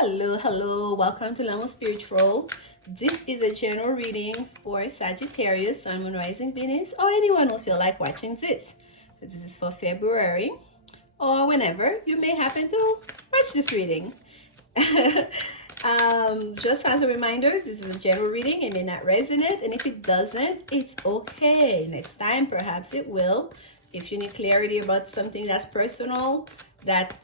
Hello, welcome to Lanmouspiritual. This is a general reading for Sagittarius, Sun, Moon, Rising, Venus, or anyone who feel like watching this. This is for February, or whenever you may happen to watch this reading. Just as a reminder, this is a general reading. It may not resonate, and if it doesn't, it's okay. Next time, perhaps it will. If you need clarity about something that's personal, that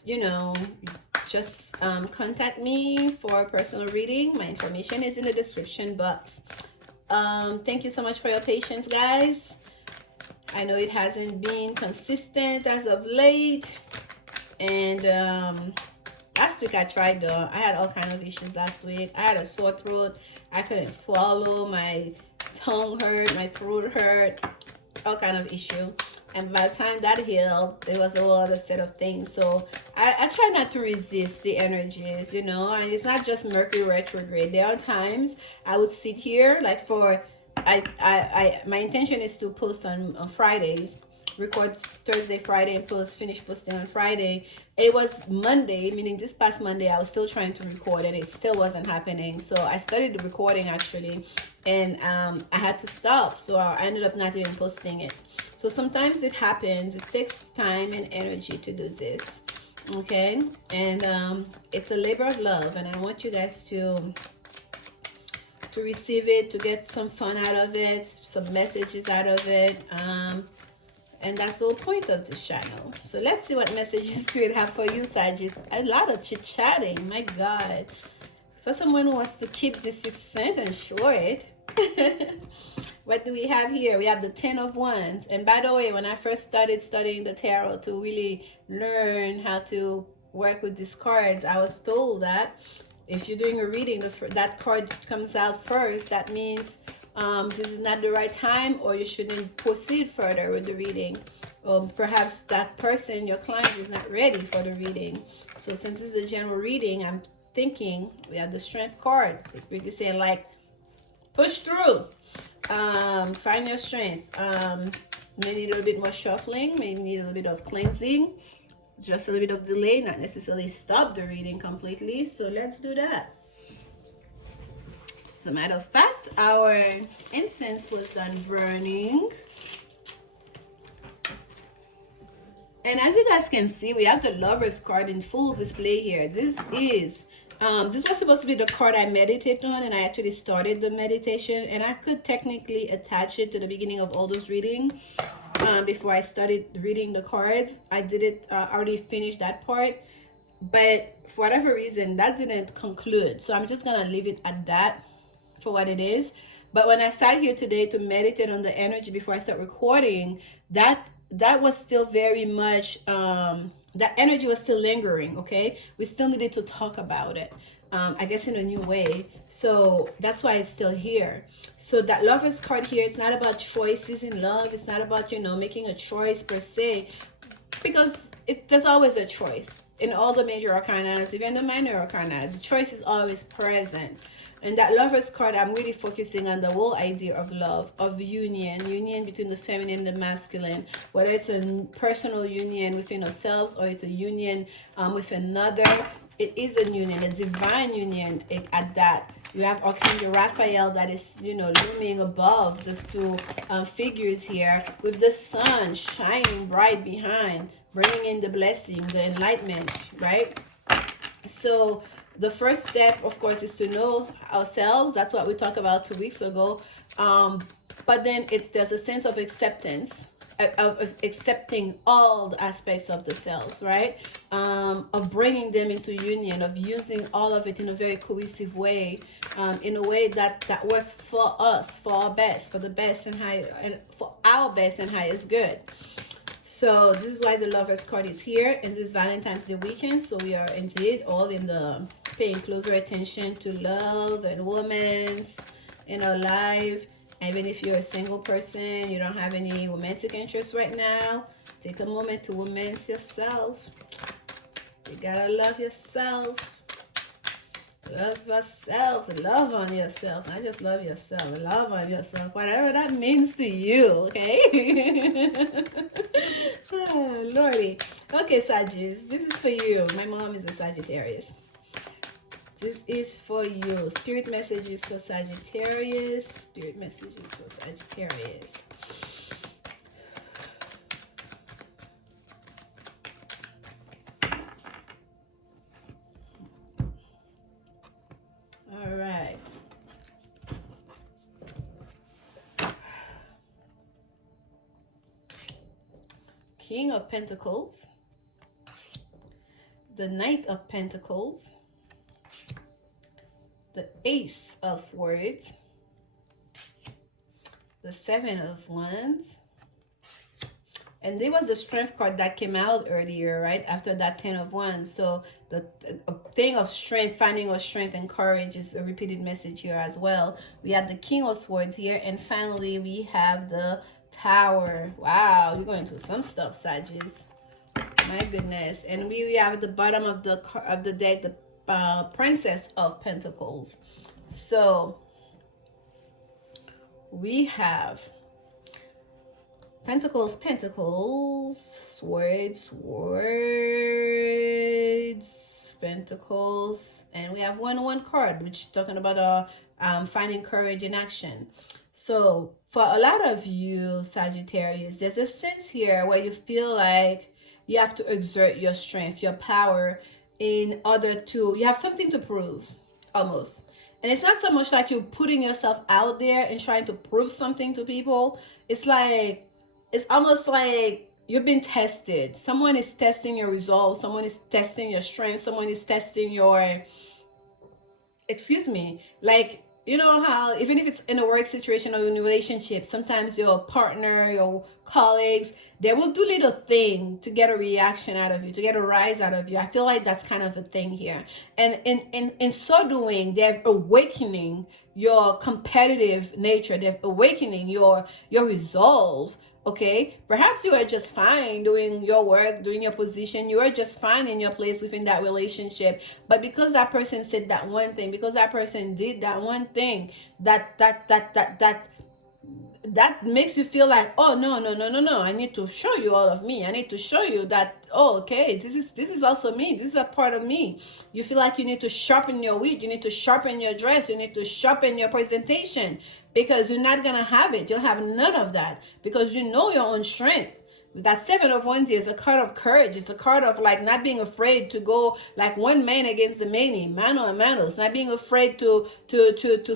just contact me for a personal reading. My information is in the description box. Thank you so much for your patience, guys. I know it hasn't been consistent as of late, and last week I tried though. I had all kinds of issues last week. I had a sore throat. I couldn't swallow. My tongue hurt. My throat hurt. All kind of issue. And by the time that healed, there was a whole other set of things. So I try not to resist the energies, and it's not just Mercury retrograde. There are times I would sit here, like my intention is to post on Fridays, record Thursday, Friday, and finish posting on Friday. It was Monday, meaning this past Monday, I was still trying to record and it still wasn't happening. So I started the recording actually, and I had to stop. So I ended up not even posting it. So sometimes it happens. It takes time and energy to do this. Okay? And it's a labor of love, and I want you guys to receive it, to get some fun out of it, some messages out of it. And that's the whole point of this channel. So let's see what messages Spirit have for you, Sagittarius. A lot of chit-chatting, my God. For someone who wants to keep this succinct and short. What do we have here? We have the 10 of Wands. And by the way, when I first started studying the tarot to really learn how to work with these cards, I was told that if you're doing a reading, that card comes out first. That means this is not the right time, or you shouldn't proceed further with the reading, or perhaps that person, your client, is not ready for the reading. So since this is a general reading, I'm thinking we have the Strength card. So it's basically saying, like, push through, find your strength. Maybe a little bit more shuffling, maybe need a little bit of cleansing, just a little bit of delay, not necessarily stop the reading completely. So let's do that. As a matter of fact, our incense was done burning. And as you guys can see, we have the Lovers card in full display here. This was supposed to be the card I meditate on, and I actually started the meditation, and I could technically attach it to the beginning of all those reading before I started reading the cards. I did it, already finished that part, but for whatever reason, that didn't conclude. So I'm just gonna leave it at that for what it is. But when I sat here today to meditate on the energy before I start recording, that was still very much that energy was still lingering. Okay, we still needed to talk about it, I guess in a new way. So that's why it's still here. So that Lovers card here, it's not about choices in love. It's not about making a choice per se, because there's always a choice in all the major arcana, even the minor arcana. The choice is always present. And that Lovers card, I'm really focusing on the whole idea of love, of union between the feminine and the masculine, whether it's a personal union within ourselves or it's a union with another. It is a union, a divine union at that. You have Archangel Raphael that is, looming above those two figures here, with the sun shining bright behind, bringing in the blessing, the enlightenment, right? So the first step, of course, is to know ourselves. That's what we talked about 2 weeks ago. But then there's a sense of acceptance, of accepting all the aspects of the selves, right? Of bringing them into union, of using all of it in a very cohesive way, in a way that works for us, for our best, for the best and high, and for our best and highest good. So this is why the Lovers card is here in this Valentine's Day weekend. So we are indeed all in the paying closer attention to love and romance in our life. Even if you're a single person, you don't have any romantic interest right now, take a moment to romance yourself. You gotta love yourself. Love yourselves, love on yourself. Not just love yourself, love on yourself, whatever that means to you, okay? Oh, Lordy. Okay, Sagittarius, this is for you. My mom is a Sagittarius. This is for you. Spirit messages for Sagittarius. Spirit messages for Sagittarius. All right. King of Pentacles. The Knight of Pentacles. The Ace of Swords. The Seven of Wands. And there was the Strength card that came out earlier, right? After that 10 of Wands. So the thing of strength, finding of strength and courage is a repeated message here as well. We have the King of Swords here. And finally, we have the Tower. Wow, you're going through some stuff, Sagittarius. My goodness. And we have at the bottom of the deck, the Princess of Pentacles. So we have Pentacles, Swords, Pentacles, and we have one card, which is talking about finding courage in action. So for a lot of you Sagittarius, there's a sense here where you feel like you have to exert your strength, your power, in order to, you have something to prove, almost. And it's not so much like you're putting yourself out there and trying to prove something to people. It's like, it's almost like you've been tested. Someone is testing your resolve. Someone is testing your strength. Someone is testing your, excuse me, like, you know how even if it's in a work situation or in a relationship, sometimes your partner, your colleagues, they will do little thing to get a reaction out of you, to get a rise out of you. I feel like that's kind of a thing here. And in so doing, they're awakening your competitive nature. They're awakening your resolve. Okay, perhaps you are just fine doing your work, doing your position. You are just fine in your place within that relationship. But because that person said that one thing, because that person did that one thing, that makes you feel like, oh, no, I need to show you all of me. I need to show you that, oh, okay, this is also me. This is a part of me. You feel like you need to sharpen your wit. You need to sharpen your dress. You need to sharpen your presentation, because you're not going to have it. You'll have none of that because you know your own strength. That Seven of Wands is a card of courage. It's a card of like not being afraid to go like one man against the many, mano a manos, not being afraid to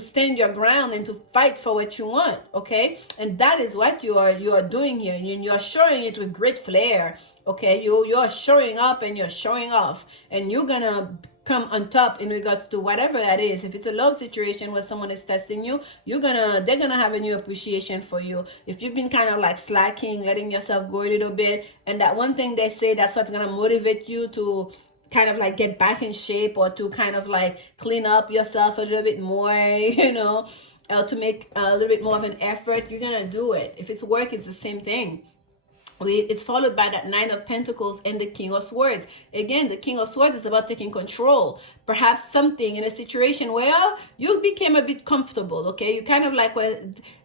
stand your ground and to fight for what you want. Okay, and that is what you are doing here. You're showing it with great flair. Okay, you're showing up and you're showing off, and you're gonna come on top in regards to whatever that is. If it's a love situation where someone is testing you, they're gonna have a new appreciation for you. If you've been kind of like slacking, letting yourself go a little bit, and that one thing they say, that's what's gonna motivate you to kind of like get back in shape, or to kind of like clean up yourself a little bit more, or to make a little bit more of an effort, you're gonna do it. If it's work, it's the same thing. It's followed by that Nine of Pentacles and the King of Swords. Again, the King of Swords is about taking control. Perhaps something in a situation where you became a bit comfortable, okay? You kind of like, well,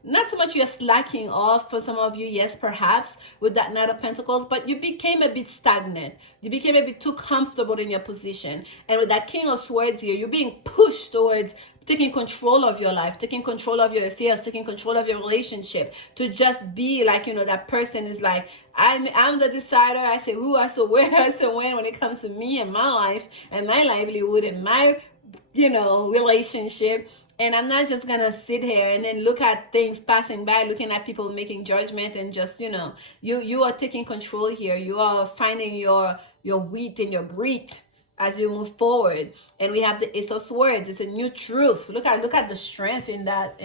not so much you're slacking off for some of you, yes, perhaps, with that Nine of Pentacles, but you became a bit stagnant. You became a bit too comfortable in your position. And with that King of Swords here, you're being pushed towards taking control of your life, taking control of your affairs, taking control of your relationship, to just be like, that person is like, I'm the decider. I say who, I say where, I say when it comes to me and my life and my livelihood and my, relationship. And I'm not just gonna sit here and then look at things passing by, looking at people making judgment, and just, you are taking control here. You are finding your wheat and your grit as you move forward. And we have the Ace of Swords. It's a new truth. Look at the strength in that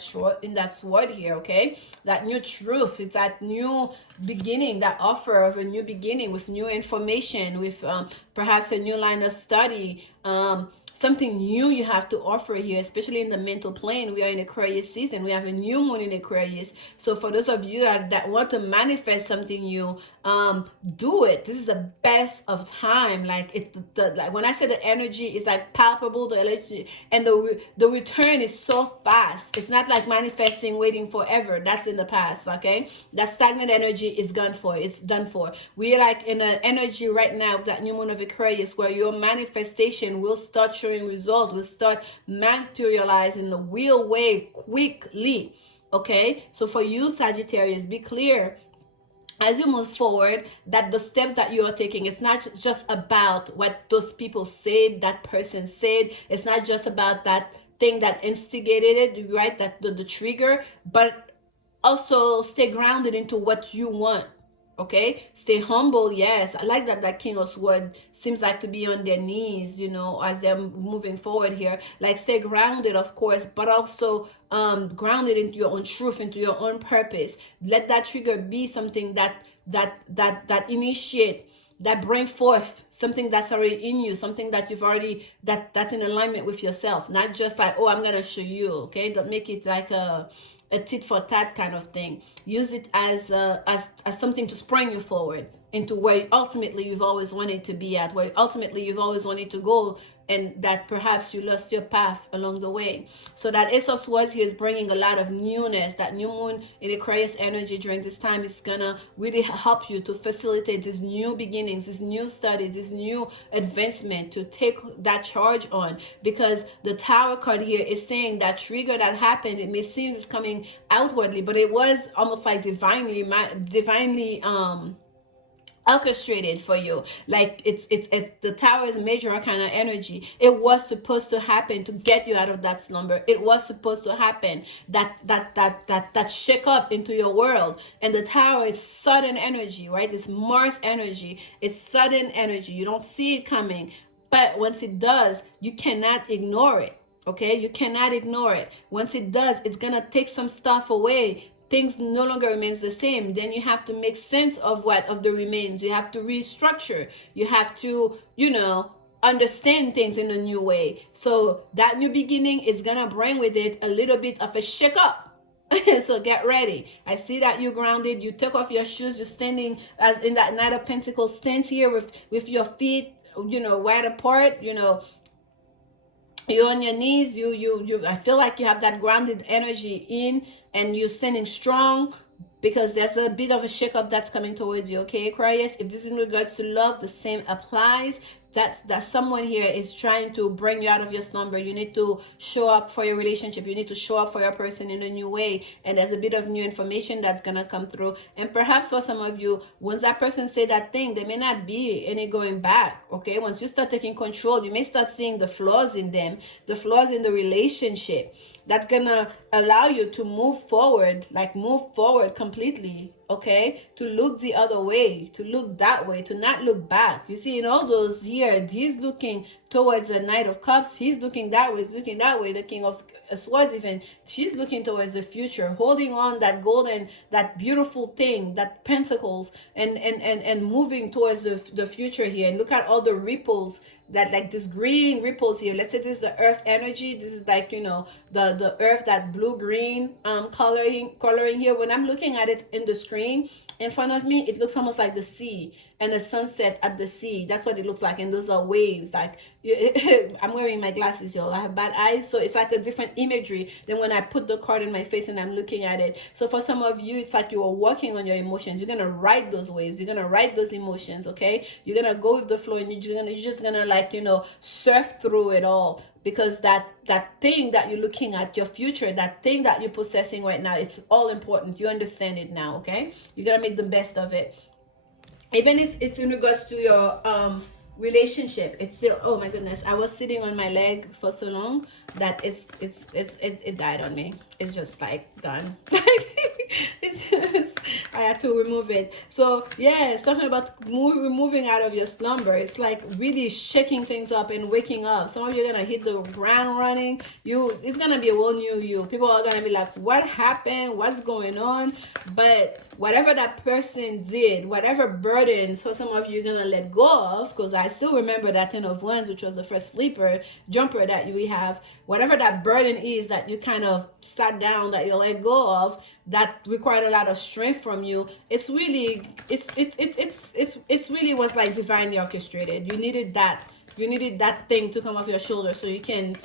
sword here. Okay, that new truth. It's that new beginning, that offer of a new beginning with new information, with perhaps a new line of study, something new you have to offer here, especially in the mental plane. We are in Aquarius season. We have a new moon in Aquarius. So for those of you that want to manifest something new, do it. This is the best of time. Like, it's like when I say the energy is like palpable, the energy and the return is so fast. It's not like manifesting, waiting forever. That's in the past. Okay, that stagnant energy is gone for. It's done for. We are like in an energy right now of that new moon of Aquarius, where your manifestation will start showing results, will start materializing the real way quickly. Okay, so for you Sagittarius, be clear as you move forward that the steps that you are taking, it's not just about what those people said, that person said. It's not just about that thing that instigated it, right? That the trigger, but also stay grounded into what you want. Okay, stay humble. Yes, I like that King of Swords seems like to be on their knees, as they're moving forward here. Like, stay grounded, of course, but also grounded into your own truth, into your own purpose. Let that trigger be something that initiate, that bring forth something that's already in you, something that you've already, that's in alignment with yourself. Not just like, oh, I'm gonna show you. Okay, don't make it like a tit for tat kind of thing. Use it as something to spring you forward into where ultimately you've always wanted to be at, where ultimately you've always wanted to go, and that perhaps you lost your path along the way. So that Ace of Swords here is bringing a lot of newness. That new moon in Aquarius energy during this time is gonna really help you to facilitate these new beginnings, these new studies, this new advancement, to take that charge on. Because the Tower card here is saying that trigger that happened, it may seem it's coming outwardly, but it was almost like divinely orchestrated for you. Like, it's the Tower is major kind of energy. It was supposed to happen to get you out of that slumber. It was supposed to happen, that shake up into your world. And the Tower is sudden energy, right? It's Mars energy. It's sudden energy. You don't see it coming, but once it does, you cannot ignore it. Okay, you cannot ignore it. Once it does, it's gonna take some stuff away. Things no longer remains the same. Then you have to make sense of the remains. You have to restructure. You have to, understand things in a new way. So that new beginning is gonna bring with it a little bit of a shake up. So get ready. I see that you're grounded. You took off your shoes. You're standing as in that Knight of Pentacles stance here with your feet, wide apart. You're on your knees. You I feel like you have that grounded energy in, and you're standing strong, because there's a bit of a shakeup that's coming towards you. Okay, Aquarius, if this is in regards to love, the same applies. That someone here is trying to bring you out of your slumber. You need to show up for your relationship. You need to show up for your person in a new way. And there's a bit of new information that's gonna come through. And perhaps for some of you, once that person say that thing, there may not be any going back. Okay, once you start taking control, you may start seeing the flaws in them, the flaws in the relationship. That's gonna allow you to move forward completely. Okay, to look the other way, to look that way, to not look back. You see, in all those years, he's looking towards the Knight of Cups. He's looking that way, he's looking that way. The King of Swords, even, she's looking towards the future, holding on that golden, that beautiful thing, that pentacles, and moving towards the future here. And look at all the ripples, that like this green ripples here. Let's say this is the earth energy. This is like, the earth, that blue green coloring here. When I'm looking at it in the screen in front of me, it looks almost like the sea and the sunset at the sea. That's what it looks like. And those are waves. Like, I'm wearing my glasses, y'all. I have bad eyes, so it's like a different imagery than when I put the card in my face and I'm looking at it. So for some of you, it's like you are working on your emotions. You're gonna ride those waves. You're gonna ride those emotions. Okay, you're gonna go with the flow, and you're just gonna like, surf through it all. Because that thing that you're looking at, your future, that thing that you're possessing right now, it's all important. You understand it now. Okay, you're gonna make the best of it. Even if it's in regards to your relationship, it's still, oh my goodness, I was sitting on my leg for so long that it died on me. It's just like gone. It's just, I had to remove it. So yeah, it's talking about moving out of your slumber. It's like really shaking things up and waking up. Some of you are gonna hit the ground running. It's gonna be a whole new you. People are gonna be like, what happened? What's going on? But whatever that person did, whatever burden, so some of you are gonna let go of, because I still remember that 10 of Wands, which was the first jumper that we have. Whatever that burden is that you kind of sat down, that you let go of, that required a lot of strength from you, it's really was like divinely orchestrated. You needed that thing to come off your shoulder so you can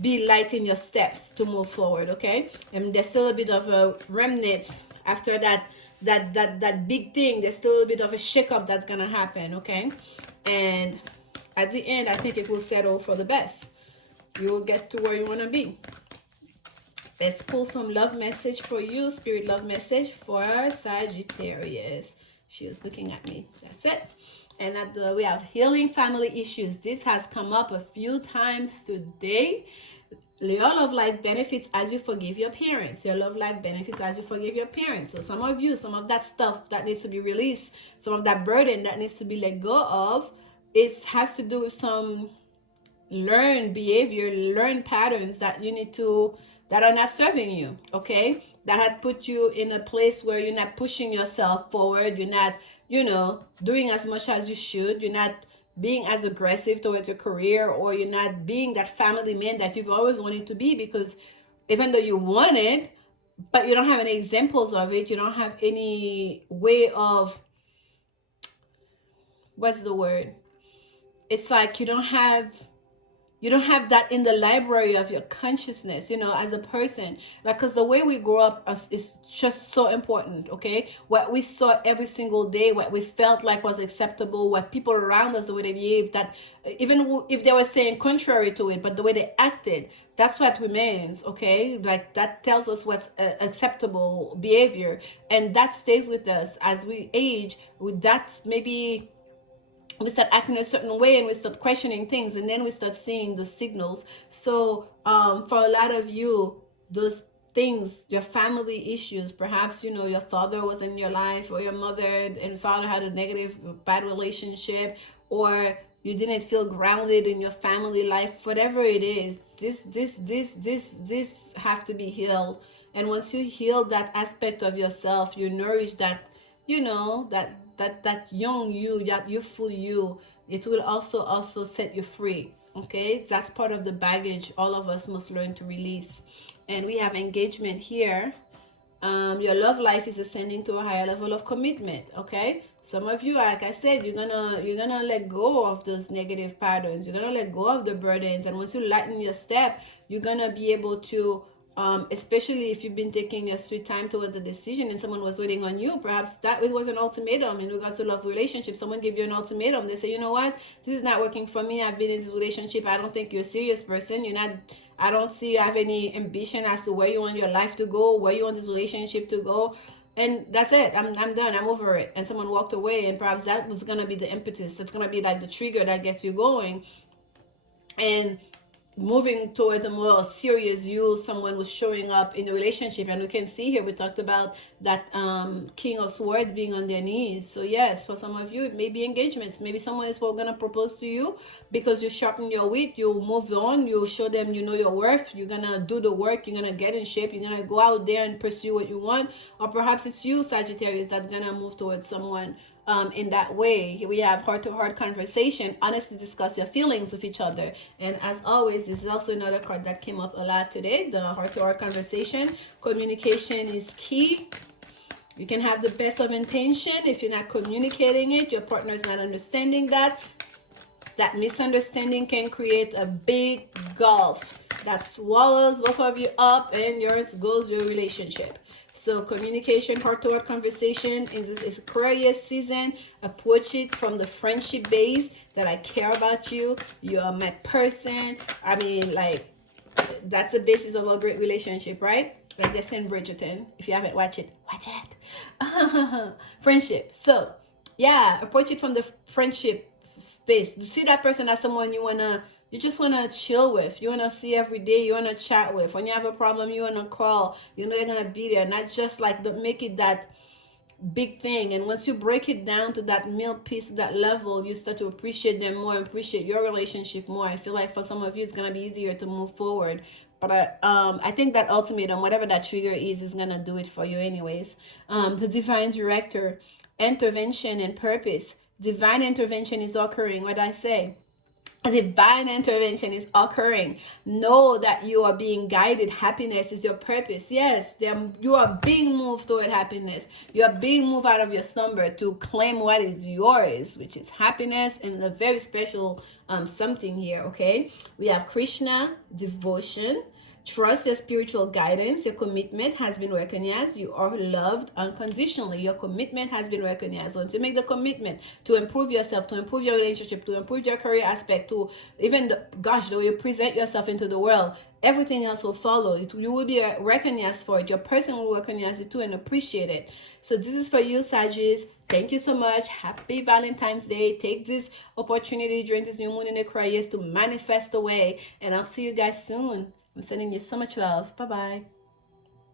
be light in your steps to move forward. Okay, and there's still a bit of a remnant after that big thing. There's still a bit of a shakeup that's gonna happen. Okay, and at the end, I think it will settle for the best. You will get to where you want to be. Let's pull some love message for you. Spirit love message for Sagittarius. She was looking at me. That's it. And we have healing family issues. This has come up a few times today. Your love life benefits as you forgive your parents. Your love life benefits as you forgive your parents. So some of you, some of that stuff that needs to be released, some of that burden that needs to be let go of, it has to do with some learn behavior, learn patterns that you need to, that are not serving you, okay? That had put you in a place where you're not pushing yourself forward, you're not, doing as much as you should, you're not being as aggressive towards your career, or you're not being that family man that you've always wanted to be, because even though you want it, but you don't have any examples of it, you don't have any way of, what's the word? It's like you don't have that in the library of your consciousness, as a person. Like, because the way we grow up is just so important, okay? What we saw every single day, what we felt like was acceptable, what people around us, the way they behaved, that even if they were saying contrary to it, but the way they acted, that's what remains, okay? Like, that tells us what's acceptable behavior, and that stays with us as we age. That's maybe we start acting a certain way, and we start questioning things, and then we start seeing the signals. So for a lot of you, those things, your family issues, perhaps your father was in your life, or your mother and father had a negative, bad relationship, or you didn't feel grounded in your family life, whatever it is, this have to be healed. And once you heal that aspect of yourself, you nourish that, that young you, that youthful you, it will also set you free. Okay, that's part of the baggage all of us must learn to release. And we have engagement here. Your love life is ascending to a higher level of commitment. Okay, some of you, like I said, you're gonna let go of those negative patterns, you're gonna let go of the burdens, and once you lighten your step, you're gonna be able to, especially if you've been taking your sweet time towards a decision and someone was waiting on you, perhaps that it was an ultimatum in regards to love relationship. Someone gave you an ultimatum. They say, you know what, this is not working for me. I've been in this relationship. I don't think you're a serious person. I don't see you have any ambition as to where you want your life to go, where you want this relationship to go. And that's it. I'm done. I'm over it. And someone walked away, and perhaps that was going to be the impetus. That's going to be like the trigger that gets you going. And moving towards a more serious you, someone was showing up in the relationship. And we can see here, we talked about that King of Swords being on their knees. So yes, for some of you, it may be engagements. Maybe someone is going to propose to you because you sharpen your wit, you move on, you show them you know your worth, you're going to do the work, you're going to get in shape, you're going to go out there and pursue what you want. Or perhaps it's you, Sagittarius, that's going to move towards someone in that way. We have heart-to-heart conversation, honestly discuss your feelings with each other. And as always, this is also another card that came up a lot today, the heart-to-heart conversation. Communication is key. You can have the best of intention. If you're not communicating it, your partner is not understanding that misunderstanding can create a big gulf that swallows both of you up, and yours goes your relationship. So communication, heart-to-heart conversation in this Aquarius season. Approach it from the friendship base, that I care about you. You are my person. I mean, like, that's the basis of a great relationship, right? Like they say in Bridgerton. If you haven't watched it, watch it. Friendship. So, yeah, approach it from the friendship space. See that person as someone you just want to chill with, you want to see every day, you want to chat with. When you have a problem, you want to call, they're going to be there. Not just like make it that big thing. And once you break it down to that meal piece, that level, you start to appreciate them more, appreciate your relationship more. I feel like for some of you, it's going to be easier to move forward. But I think that ultimatum, whatever that trigger is going to do it for you anyways. The divine director, intervention and purpose. Divine intervention is occurring. What I say? Divine intervention is occurring. Know that you are being guided. Happiness is your purpose. Yes, you are being moved toward happiness. You are being moved out of your slumber to claim what is yours, which is happiness, and a very special something here. Okay, we have Krishna, devotion. Trust your spiritual guidance. Your commitment has been recognized. You are loved unconditionally. Your commitment has been recognized. Once you make the commitment to improve yourself, to improve your relationship, to improve your career aspect, to even, gosh, the way you present yourself into the world, everything else will follow. You will be recognized for it. Your person will recognize it too and appreciate it. So this is for you, Sagittarius. Thank you so much. Happy Valentine's Day. Take this opportunity during this new moon in Aquarius to manifest away. And I'll see you guys soon. I'm sending you so much love. Bye-bye.